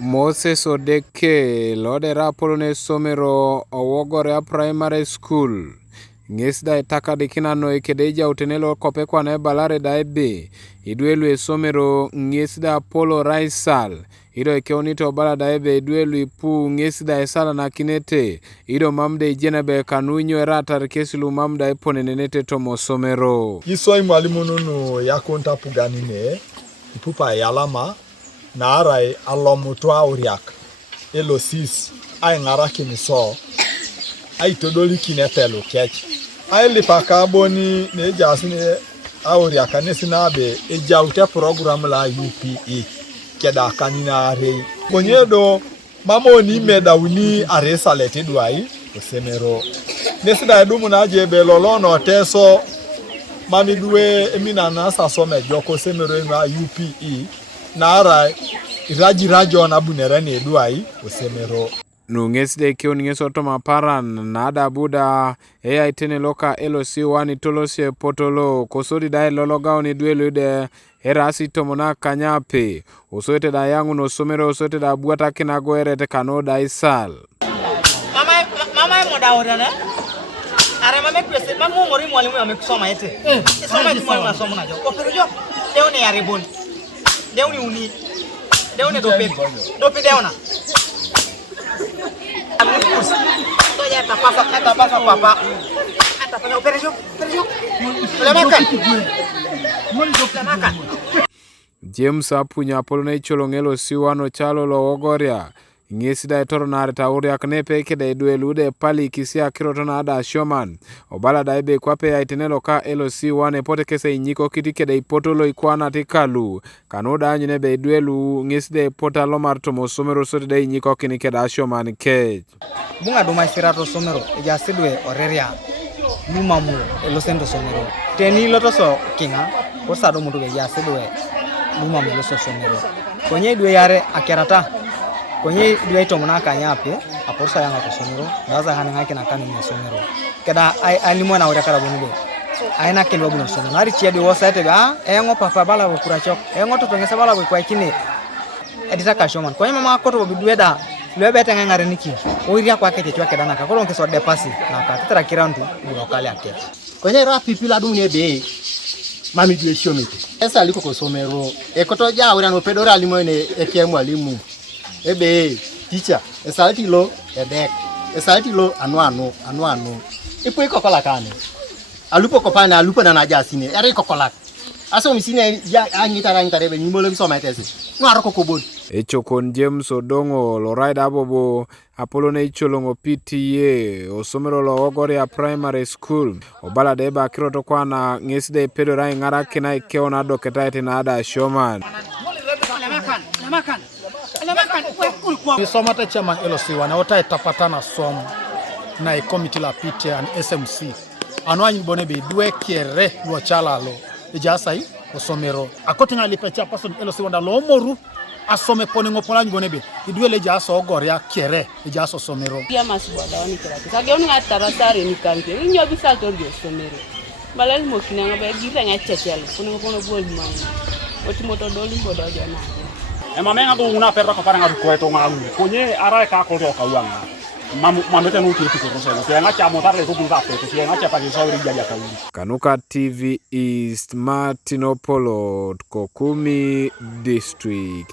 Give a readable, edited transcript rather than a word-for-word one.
Moses Odeke lodera polone Osomero owogore primary school. Ngesda itaka dikina no ikedeja utenelo kope kwa na balare daibe. Iduelu Osomero ngesda polo raisal. Ido ikeonito bala daibe iduelu ipu ngesda esala na kinete. Ido mamde ijenebe Kanu inyo erata rekesilu mamda ipone nenete tomo Osomero. Isoi mwalimu nunu yakonta puganine. Ipupa yalama. Na arai alomutwa uriak elosis ai ngara kiniso ai todoli kinepelo kech ai lipaka boni ne jasine auriak nesinabe ejaute program la UPE keda kanina re konyedo mamoni medawuni aresalete duai Osomero nesida edumu na jebe lolono teso mamidwe emina na saso mejo Osomero enu UPE Nara rajo na bunera ne duai Osomero. Nungesde kio ningeso toma paran nada buda itene loka LOC wani tolose potolo kosori da Elologaun ni duelu de erasi tomona kanyape osoete da yangu no Osomero osoete da buata kina goere te Kanu da Isal. Mama moda orana are mama kwese mama ngori mwalimu amekusoma ete soma mwalimu asoma najo operojo leo ne yariboni leo ni uni leo ni dope deona soya tapasa papa atapana operojo lemakan James apunya polone icholongelo siwano chalo lo ogoria ngesida etoro na retauri aknepe kede duelude pali kisia kirotona ada shoman obala daibe kwape ya itenelo ka LOC wane pote kese inyiko kiti kede ipotolo ikwana tikalu Kanu da nyinebe duelu ngesida pota lomar tomo Osomero sote da inyiko kini keda shoman kej bunga duma sirato Osomero eja sidwe oreria lumamu elosendo Osomero teni lotoso kinga posado mutu eja sidwe lumamu Osomero konye dwe yare akerata konye dwe tomona kanyape aporsa yanga Osomero ndaza hananga kina Kanu ni Osomero keda alimo na urakara bonube aina kelwa buno Osomero nari chiade wosate ba engo papa bala bukurachok engo to pengesa bala bukwa kine edita kashoman konye mama koto bidweda lwebete ngangare niki oiria kwa kete chwa kedana ka kolonke so de pasi na ka tatra kirandu burokale ake konye rapi la dune be mami dwe shomete esa liko ko Osomero ekoto ja ura no pedora alimo ne eke mwalimu ebe teacher esaltilo edek esaltilo anu ipo ikokola kane alupo kopana alupo na najasine ere ikokola aso misine ya anyita rebe nyimolo bisoma etese no aroko kobon Echokon James Odongo lo ride abobo apolone icholongo PTA Osomero lo ogoria primary school obala deba kiroto kwa na ngeside pedo rai ngara kina ikeona doketaiti na ada shoman lemakan Somata chairman LOC wana ota etapatana som na e committee la PTA and SMC anwanyi bonebe dwe kiere lo chalalo ejasai Osomero akotinga lipecha person LOC wanda lo moru asome poni ngopolanyi bonebe idwele jaso ogoria kiere ejaso Osomero ya masboda wani kila kage oni ngatabasare ni kante inyo bisa to Osomero balali mokina ngabe gira ngachechele poni ngopono bol mangu otimoto doli bodo jana mamenga do una perra ko paranga ko eto ngalu konye ara ka ko ro ka wanga mamete no kiti ko rosa ko ngacha motarle ko bunga pe ko ngacha pa so ri jaja ka uri Kanuka TV East Martinopolo Kokumi District.